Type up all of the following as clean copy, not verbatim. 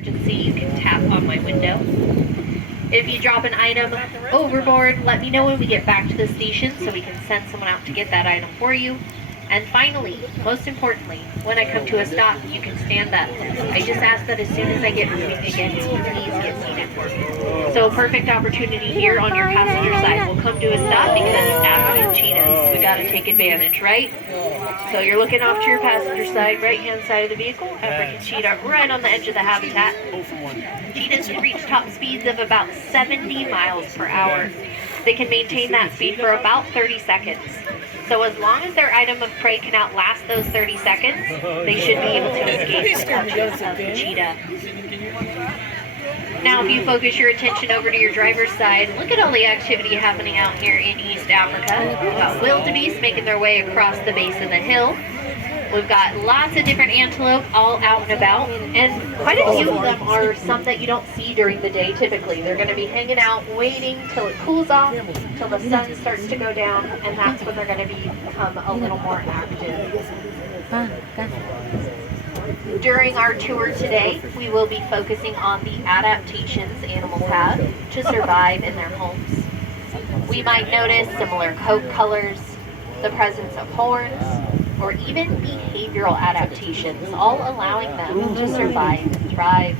emergency, you can tap on my window. If you drop an item overboard, let me know when we get back to the station so we can send someone out to get that item for you. And finally, most importantly, when I come to a stop, you can stand up. I just ask that as soon as I get moving again, please get seated for me. So a perfect opportunity here on your passenger side. We'll come to a stop because African cheetahs, we gotta take advantage, right? So you're looking off to your passenger side, right-hand side of the vehicle, African cheetah right on the edge of the habitat. Cheetahs can reach top speeds of about 70 miles per hour. They can maintain that speed for about 30 seconds. So as long as their item of prey can outlast those 30 seconds, they should be able to escape the clutches of the cheetah. Now if you focus your attention over to your driver's side, look at all the activity happening out here in East Africa. We've got wildebeest making their way across the base of the hill. We've got lots of different antelope all out and about, and quite a few of them are some that you don't see during the day typically. They're going to be hanging out, waiting till it cools off, till the sun starts to go down, and that's when they're going to become a little more active. During our tour today, we will be focusing on the adaptations animals have to survive in their homes. We might notice similar coat colors, the presence of horns, or even behavioral adaptations, all allowing them to survive and thrive.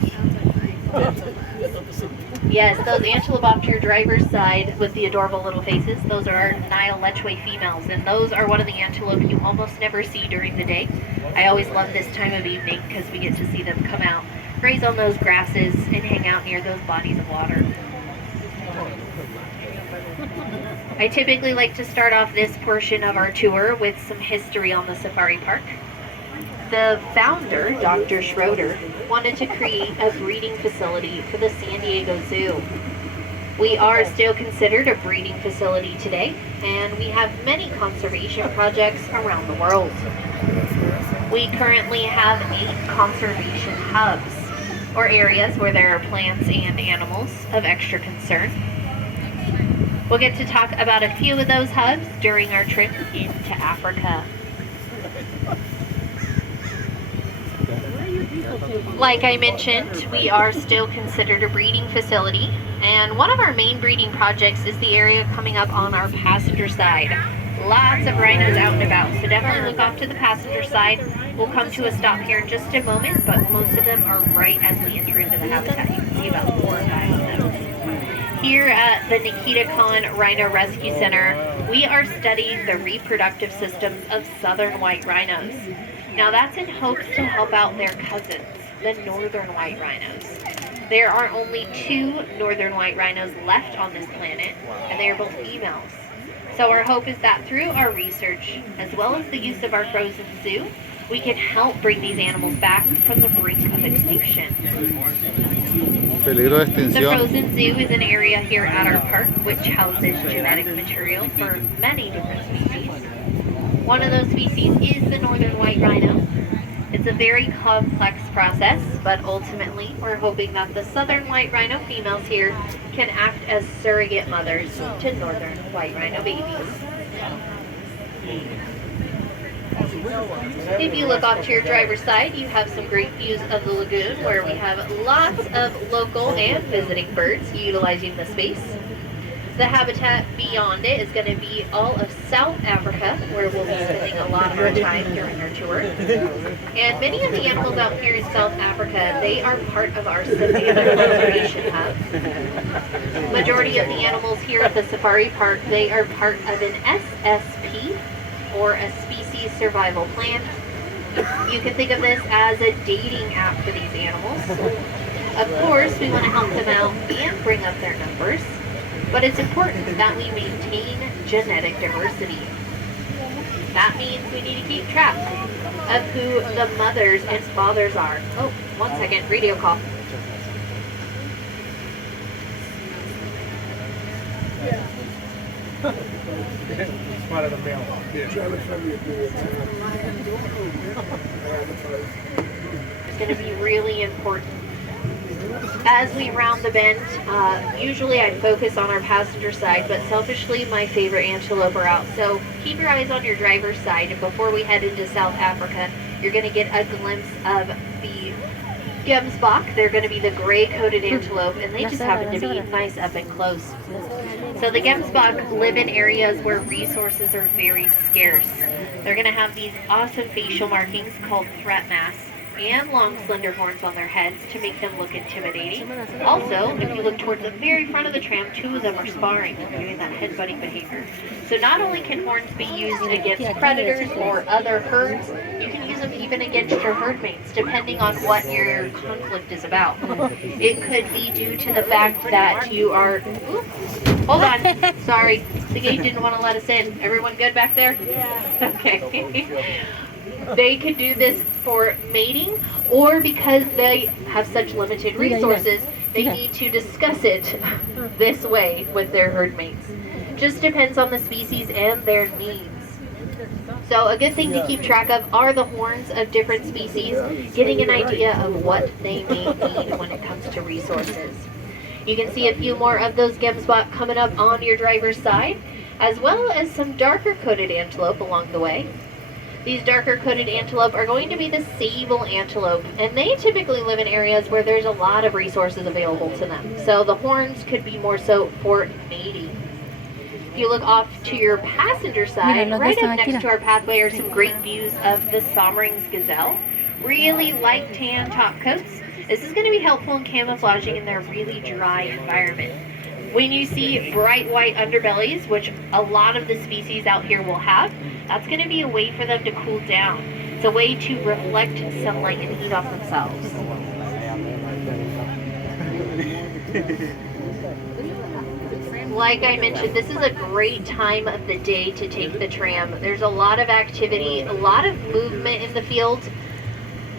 Yes, those antelope off to your driver's side with the adorable little faces, those are our Nile lechwe females, and those are one of the antelope you almost never see during the day. I always love this time of evening because we get to see them come out, graze on those grasses, and hang out near those bodies of water. I typically like to start off this portion of our tour with some history on the safari park. The founder, Dr. Schroeder, wanted to create a breeding facility for the San Diego Zoo. We are still considered a breeding facility today, and we have many conservation projects around the world. We currently have 8 conservation hubs, or areas where there are plants and animals of extra concern. We'll get to talk about a few of those hubs during our trip into Africa. Like I mentioned, we are still considered a breeding facility, and one of our main breeding projects is the area coming up on our passenger side. Lots of rhinos out and about, so definitely look off to the passenger side. We'll come to a stop here in just a moment, but most of them are right as we enter into the habitat. You can see about 4 or 5 of them. Here at the Nikita Khan Rhino Rescue Center, we are studying the reproductive systems of southern white rhinos. Now that's in hopes to help out their cousins, the northern white rhinos. There are only 2 northern white rhinos left on this planet, and they are both females. So our hope is that through our research, as well as the use of our frozen zoo, we can help bring these animals back from the brink of extinction. The frozen zoo is an area here at our park which houses genetic material for many different species. One of those species is the northern white rhino. It's a very complex process, but ultimately we're hoping that the southern white rhino females here can act as surrogate mothers to northern white rhino babies. If you look off to your driver's side, you have some great views of the lagoon where we have lots of local and visiting birds utilizing the space. The habitat beyond it is going to be all of South Africa, where we'll be spending a lot of our time during our tour. And many of the animals out here in South Africa, they are part of our Savannah Conservation Hub. Majority of the animals here at the safari park, they are part of an SSP, or a species survival plan. You can think of this as a dating app for these animals. Of course, we want to help them out and bring up their numbers, but it's important that we maintain genetic diversity. That means we need to keep track of who the mothers and fathers are. Oh, 1 second, radio call. Spotted a male. It's going to be really important. As we round the bend, usually I focus on our passenger side, but selfishly my favorite antelope are out. So keep your eyes on your driver's side, and before we head into South Africa, you're going to get a glimpse of the Gemsbach, they're going to be the gray-coated antelope, and they just happen to be nice up and close. So the Gemsbach live in areas where resources are very scarce. They're going to have these awesome facial markings called threat masks and long slender horns on their heads to make them look intimidating. Also, if you look towards the very front of the tram, two of them are sparring, doing that head-butting behavior. So not only can horns be used against predators or other herds, you can use them even against your herd mates, depending on what your conflict is about. It could be due to the fact that you are... Oops, hold on, sorry, the gate didn't want to let us in. Everyone good back there? Yeah. Okay. They could do this for mating, or because they have such limited resources, they need to discuss it this way with their herd mates. Just depends on the species and their needs. So a good thing to keep track of are the horns of different species, getting an idea of what they may need when it comes to resources. You can see a few more of those gemsbok coming up on your driver's side, as well as some darker coated antelope along the way. These darker coated antelope are going to be the sable antelope, and they typically live in areas where there's a lot of resources available to them. So the horns could be more so for mating. If you look off to your passenger side, right up next to our pathway are some great views of the Sommerings gazelle. Really light tan top coats. This is going to be helpful in camouflaging in their really dry environment. When you see bright white underbellies, which a lot of the species out here will have, that's going to be a way for them to cool down. It's a way to reflect sunlight and heat off themselves. Like I mentioned, this is a great time of the day to take the tram. There's a lot of activity, a lot of movement in the field.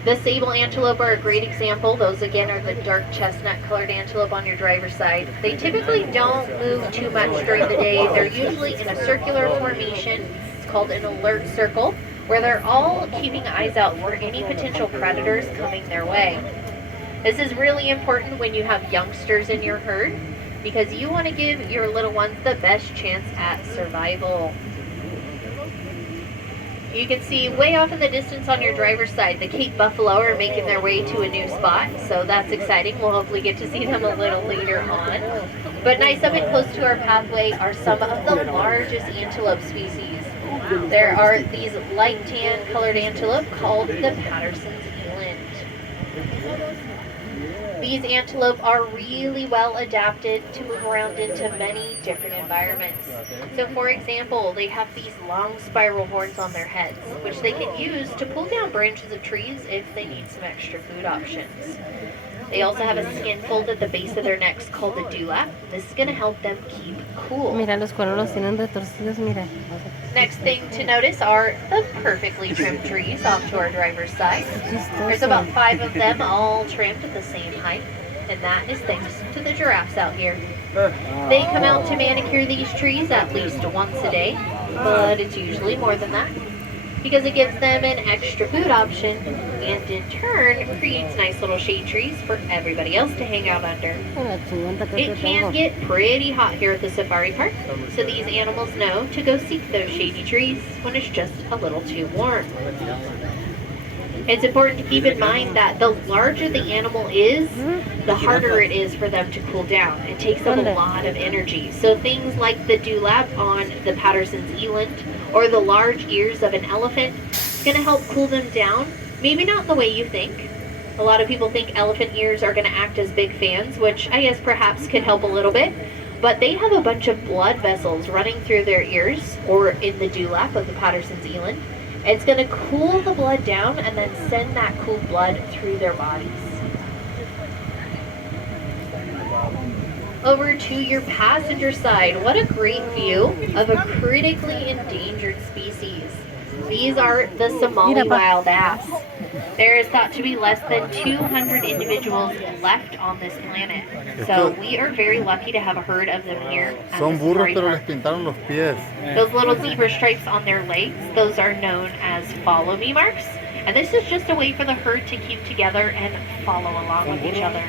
The sable antelope are a great example. Those again are the dark chestnut colored antelope on your driver's side. They typically don't move too much during the day. They're usually in a circular formation. It's called an alert circle, where they're all keeping eyes out for any potential predators coming their way. This is really important when you have youngsters in your herd, because you want to give your little ones the best chance at survival. You can see way off in the distance on your driver's side, the Cape Buffalo are making their way to a new spot, so that's exciting. We'll hopefully get to see them a little later on. But nice up and close to our pathway are some of the largest antelope species. There are these light tan colored antelope called the Patterson's Eland. These antelope are really well adapted to move around into many different environments. So for example, they have these long spiral horns on their heads, which they can use to pull down branches of trees if they need some extra food options. They also have a skin fold at the base of their necks called the dewlap. This is going to help them keep cool. Mira, los cuernos los tienen retorcidos, mira. Next thing to notice are the perfectly trimmed trees off to our driver's side. There's about 5 of them all trimmed at the same height, and that is thanks to the giraffes out here. They come out to manicure these trees at least once a day, but it's usually more than that, because it gives them an extra food option and in turn creates nice little shade trees for everybody else to hang out under. It can get pretty hot here at the safari park, so these animals know to go seek those shady trees when it's just a little too warm. It's important to keep in mind that the larger the animal is, the harder it is for them to cool down. It takes them a lot of energy. So things like the dewlap on the Patterson's Eland or the large ears of an elephant is going to help cool them down. Maybe not the way you think. A lot of people think elephant ears are going to act as big fans, which I guess perhaps could help a little bit. But they have a bunch of blood vessels running through their ears or in the dewlap of the Patterson's Eland. It's going to cool the blood down and then send that cool blood through their bodies. Over to your passenger side, what a great view of a critically endangered species. These are the Somali wild ass. There is thought to be less than 200 individuals left on this planet. So we are very lucky to have a herd of them here. Son burros, pero les pintaron los pies. Those little zebra stripes on their legs, those are known as follow me marks. And this is just a way for the herd to keep together and follow along with each other.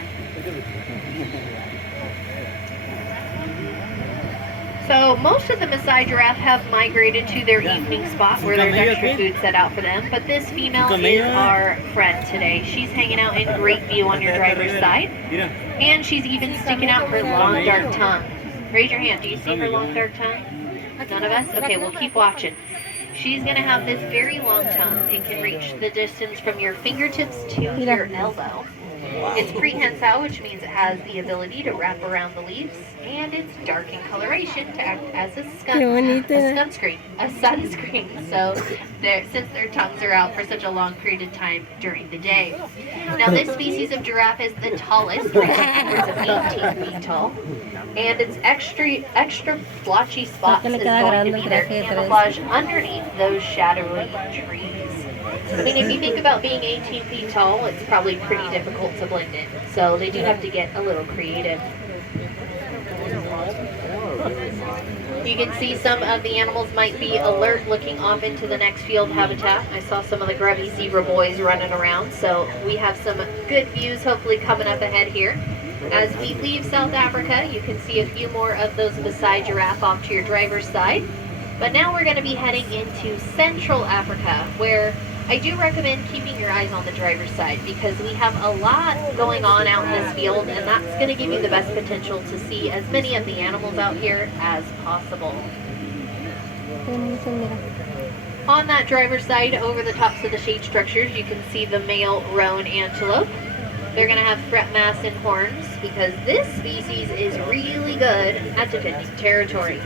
So most of the Maasai giraffe have migrated to their evening spot where there's extra food set out for them, but this female is our friend today. She's hanging out in great view on your driver's side, and she's even sticking out her long dark tongue. Raise your hand. Do you see her long dark tongue? None of us? Okay, we'll keep watching. She's going to have this very long tongue. It can reach the distance from your fingertips to your elbow. It's prehensile, which means it has the ability to wrap around the leaves, and it's dark in coloration to act as a sunscreen. So since their tongues are out for such a long period of time during the day. Now this species of giraffe is the tallest, reaching upwards of 18 feet tall, and its extra blotchy spots is going to be their camouflage underneath those shadowy trees. I mean, if you think about being 18 feet tall, it's probably pretty difficult to blend in. So they do have to get a little creative. You can see some of the animals might be alert looking off into the next field habitat. I saw some of the grubby zebra boys running around. So we have some good views hopefully coming up ahead here. As we leave South Africa, you can see a few more of those Maasai giraffe off to your driver's side. But now we're going to be heading into Central Africa, where I do recommend keeping your eyes on the driver's side because we have a lot going on out in this field, and that's going to give you the best potential to see as many of the animals out here as possible. On that driver's side, over the tops of the shade structures, you can see the male roan antelope. They're going to have threat mass and horns because this species is really good at defending territory.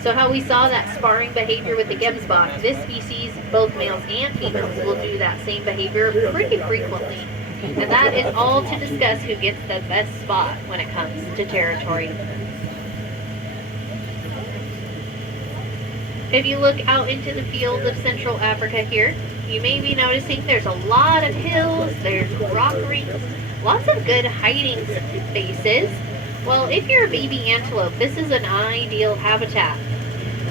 So how we saw that sparring behavior with the gemsbok, this species, both males and females, will do that same behavior pretty frequently. And that is all to discuss who gets the best spot when it comes to territory. If you look out into the field of Central Africa here, you may be noticing there's a lot of hills, there's rock rings, lots of good hiding spaces. Well, if you're a baby antelope, this is an ideal habitat.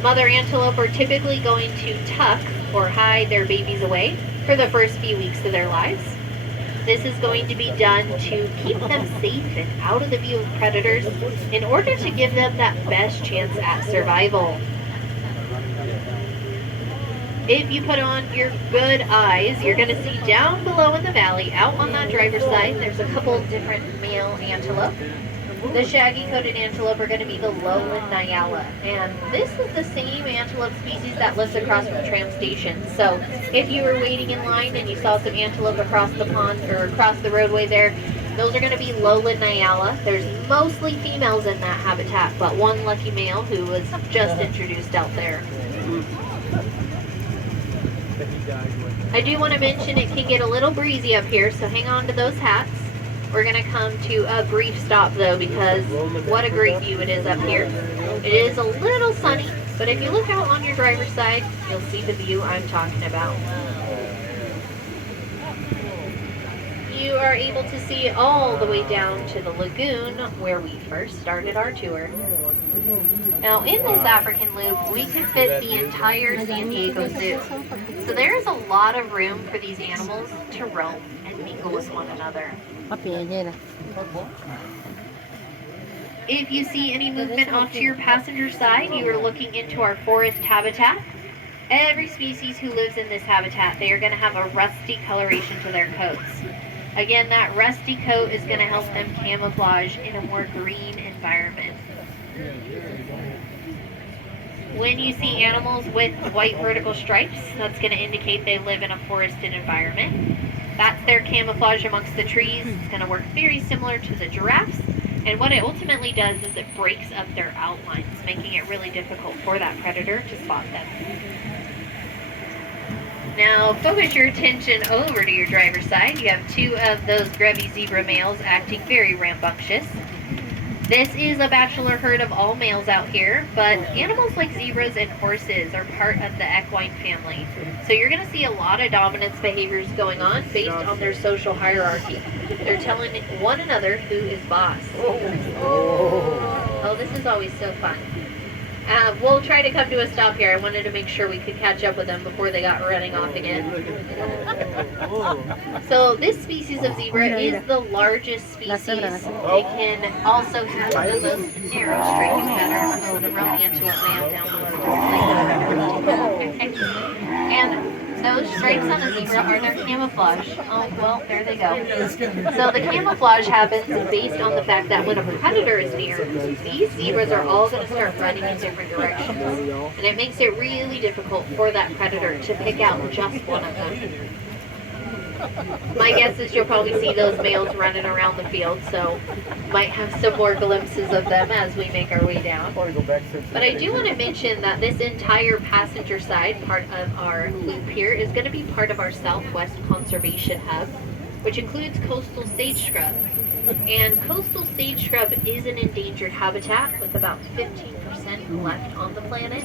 Mother antelope are typically going to tuck or hide their babies away for the first few weeks of their lives. This is going to be done to keep them safe and out of the view of predators in order to give them that best chance at survival. If you put on your good eyes, you're going to see down below in the valley, out on that driver's side, there's a couple different male antelope. The shaggy coated antelope are going to be the lowland Nyala, and this is the same antelope species that lives across from tram stations. So if you were waiting in line and you saw some antelope across the pond or across the roadway there, those are going to be lowland Nyala. There's mostly females in that habitat, but one lucky male who was just introduced out there. I do want to mention it can get a little breezy up here, so hang on to those hats. We're going to come to a brief stop though, because what a great view it is up here. It is a little sunny, but if you look out on your driver's side, you'll see the view I'm talking about. You are able to see all the way down to the lagoon where we first started our tour. Now in this African loop, we could fit the entire San Diego Zoo. So there is a lot of room for these animals to roam and mingle with one another. If you see any movement off to your passenger side, you are looking into our forest habitat. Every species who lives in this habitat, they are going to have a rusty coloration to their coats. Again, that rusty coat is going to help them camouflage in a more green environment. When you see animals with white vertical stripes, that's going to indicate they live in a forested environment. That's their camouflage amongst the trees. It's going to work very similar to the giraffes. And what it ultimately does is it breaks up their outlines, making it really difficult for that predator to spot them. Now, focus your attention over to your driver's side. You have two of those grubby zebra males acting very rambunctious. This is a bachelor herd of all males out here, but animals like zebras and horses are part of the equine family. So you're going to see a lot of dominance behaviors going on based on their social hierarchy. They're telling one another who is boss. Oh, this is always so fun. We'll try to come to a stop here. I wanted to make sure we could catch up with them before they got running off again. So this species of zebra is the largest species. It can also have the most narrow striping pattern. Oh, the roan antelope lamb down below. And those stripes on the zebra are their camouflage. Oh, well, there they go. So the camouflage happens based on the fact that when a predator is near, these zebras are all going to start running in different directions. And it makes it really difficult for that predator to pick out just one of them. My guess is you'll probably see those males running around the field, so might have some more glimpses of them as we make our way down. But I do want to mention that this entire passenger side part of our loop here is going to be part of our Southwest Conservation Hub, which includes coastal sage scrub. And coastal sage scrub is an endangered habitat with about 15% left on the planet.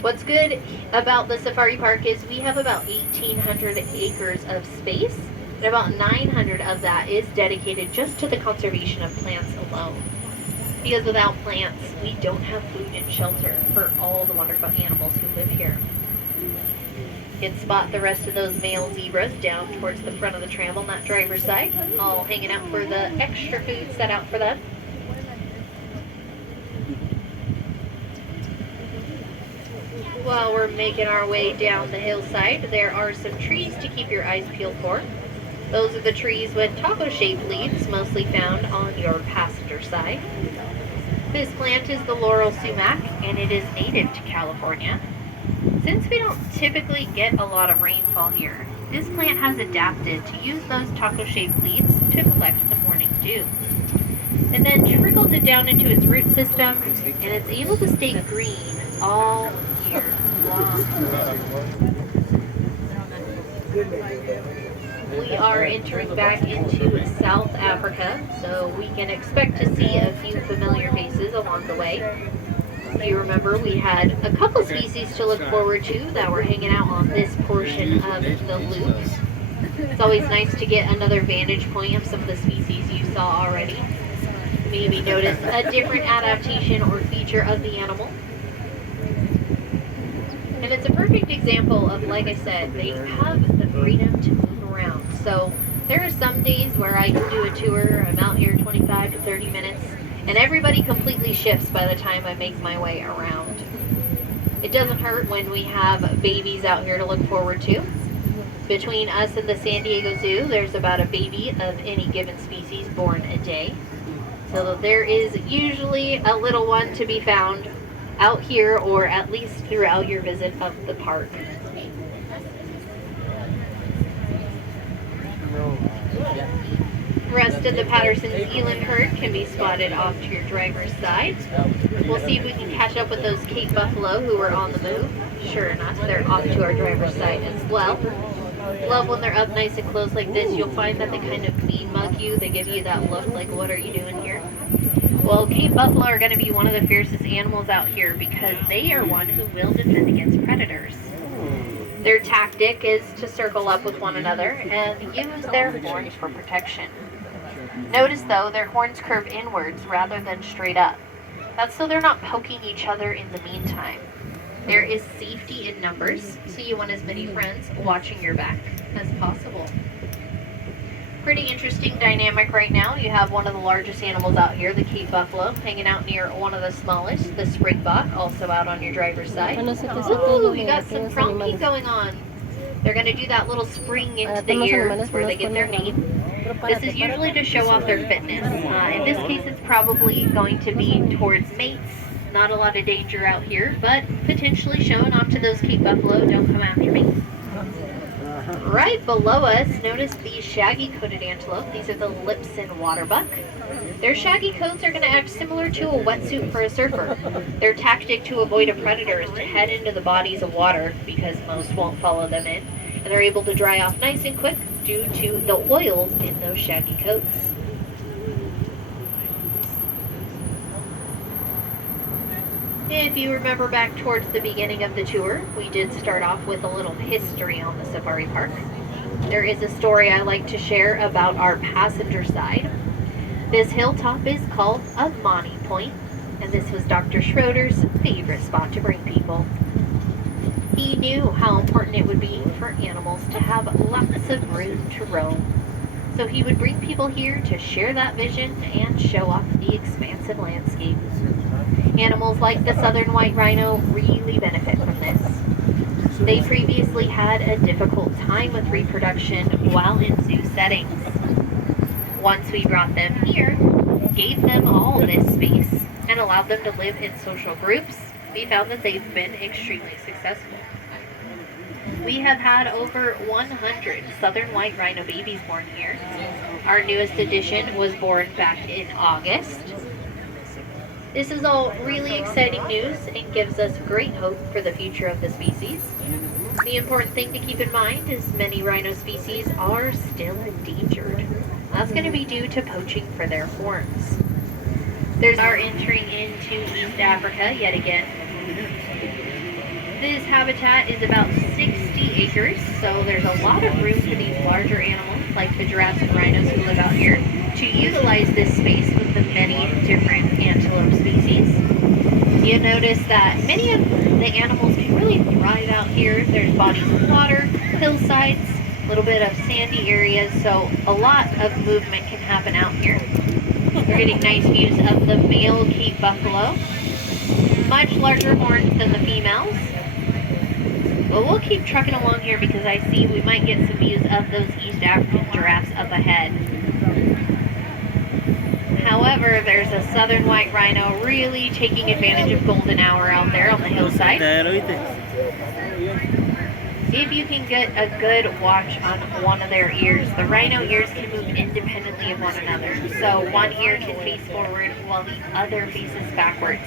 What's good about the safari park is we have about 1,800 acres of space, and about 900 of that is dedicated just to the conservation of plants alone. Because without plants, we don't have food and shelter for all the wonderful animals who live here. You can spot the rest of those male zebras down towards the front of the tram on that driver's side, all hanging out for the extra food set out for them. While we're making our way down the hillside, there are some trees to keep your eyes peeled for. Those are the trees with taco-shaped leaves, mostly found on your passenger side. This plant is the laurel sumac, and it is native to California. Since we don't typically get a lot of rainfall here, this plant has adapted to use those taco-shaped leaves to collect the morning dew. And then trickles it down into its root system, and it's able to stay green all year long. We are entering back into South Africa, so we can expect to see a few familiar faces along the way. If you remember, we had a couple species to look forward to that were hanging out on this portion of the loop. It's always nice to get another vantage point of some of the species you saw already. Maybe notice a different adaptation or feature of the animal. And it's a perfect example of, like I said, they have the freedom to move around. So there are some days where I can do a tour, I'm out here 25 to 30 minutes, and everybody completely shifts by the time I make my way around. It doesn't hurt when we have babies out here to look forward to. Between us and the San Diego Zoo, there's about a baby of any given species born a day. So there is usually a little one to be found out here, or at least throughout your visit of the park. The rest of the Patterson's eland herd can be spotted off to your driver's side. We'll see if we can catch up with those Cape buffalo who are on the move. Sure enough, they're off to our driver's side as well. Love when they're up nice and close like this. You'll find that they kind of mean mug you. They give you that look like, what are you doing here? Well, Cape buffalo are going to be one of the fiercest animals out here because they are one who will defend against predators. Their tactic is to circle up with one another and use their horns for protection. Notice though, their horns curve inwards rather than straight up. That's so they're not poking each other in the meantime. There is safety in numbers, so you want as many friends watching your back as possible. Pretty interesting dynamic right now. You have one of the largest animals out here, the Cape buffalo, hanging out near one of the smallest, the springbok, also out on your driver's side. Ooh, you got some cronky going on. They're going to do that little spring into the ears where they get their name. This is usually to show off their fitness. In this case, it's probably going to be towards mates. Not a lot of danger out here, but potentially showing off to those Cape buffalo, don't come after me. Right below us, notice these shaggy-coated antelope. These are the Lipson waterbuck. Their shaggy coats are going to act similar to a wetsuit for a surfer. Their tactic to avoid a predator is to head into the bodies of water because most won't follow them in, and they're able to dry off nice and quick due to the oils in those shaggy coats. If you remember back towards the beginning of the tour, we did start off with a little history on the safari park. There is a story I like to share about our passenger side. This hilltop is called Avmani Point. And this was Dr. Schroeder's favorite spot to bring people. He knew how important it would be for animals to have lots of room to roam. So he would bring people here to share that vision and show off the expansive landscape. Animals like the southern white rhino really benefit from this. They previously had a difficult time with reproduction while in zoo settings. Once we brought them here, gave them all this space, and allowed them to live in social groups, we found that they've been extremely successful. We have had over 100 southern white rhino babies born here. Our newest addition was born back in August. This is all really exciting news and gives us great hope for the future of the species. The important thing to keep in mind is many rhino species are still endangered. That's going to be due to poaching for their horns. There's our entering into East Africa yet again. This habitat is about 60 acres, so there's a lot of room for these larger animals like the giraffes and rhinos who live out here to utilize this space with the many different antelope species. You notice that many of the animals can really thrive out here. There's bodies of water, hillsides, a little bit of sandy areas, so a lot of movement can happen out here. We're getting nice views of the male Cape buffalo. Much larger horns than the females. But we'll keep trucking along here because I see we might get some views of those East African giraffes up ahead. However, there's a southern white rhino really taking advantage of golden hour out there on the hillside. If you can get a good watch on one of their ears, the rhino ears can move independently of one another. So one ear can face forward while the other faces backwards.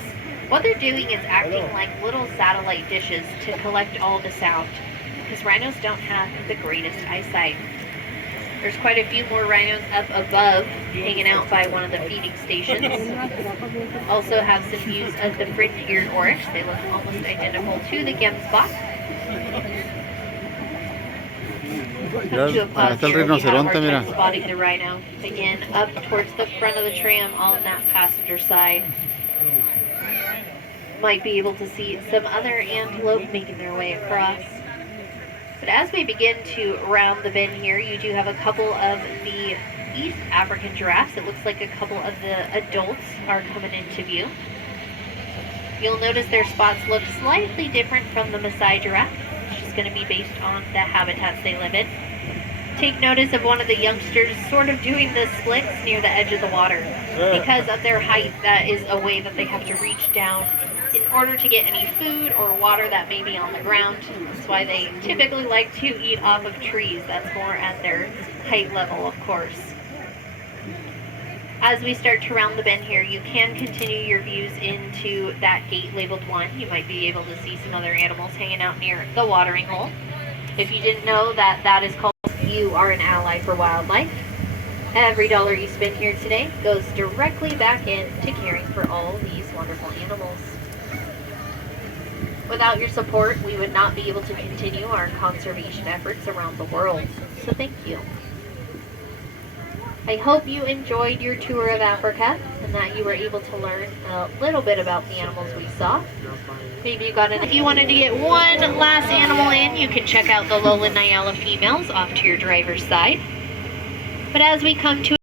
What they're doing is acting like little satellite dishes to collect all the sound, because rhinos don't have the greatest eyesight. There's quite a few more rhinos up above, hanging out by one of the feeding stations. Also have some views of the fringe-eared oryx. They look almost identical to the gemsbok. Come to a pause Está el here, we have our rinoceronte, mira. time spotting the rhino. Again, up towards the front of the tram on that passenger side. Might be able to see some other antelope making their way across. But as we begin to round the bend here, you do have a couple of the East African giraffes. It looks like a couple of the adults are coming into view. You'll notice their spots look slightly different from the Maasai giraffe, which is going to be based on the habitats they live in. Take notice of one of the youngsters sort of doing the splits near the edge of the water. Because of their height, that is a way that they have to reach down in order to get any food or water that may be on the ground. That's why they typically like to eat off of trees. That's more at their height level, of course. As we start to round the bend here, you can continue your views into that gate labeled 1. You might be able to see some other animals hanging out near the watering hole. If you didn't know that that is called You Are an Ally for Wildlife. Every dollar you spend here today goes directly back into caring for all these wonderful animals. Without your support, we would not be able to continue our conservation efforts around the world. So thank you. I hope you enjoyed your tour of Africa and that you were able to learn a little bit about the animals we saw. Maybe you got if you wanted to get one last animal in, you can check out the Lowland Nyala females off to your driver's side. But as we come to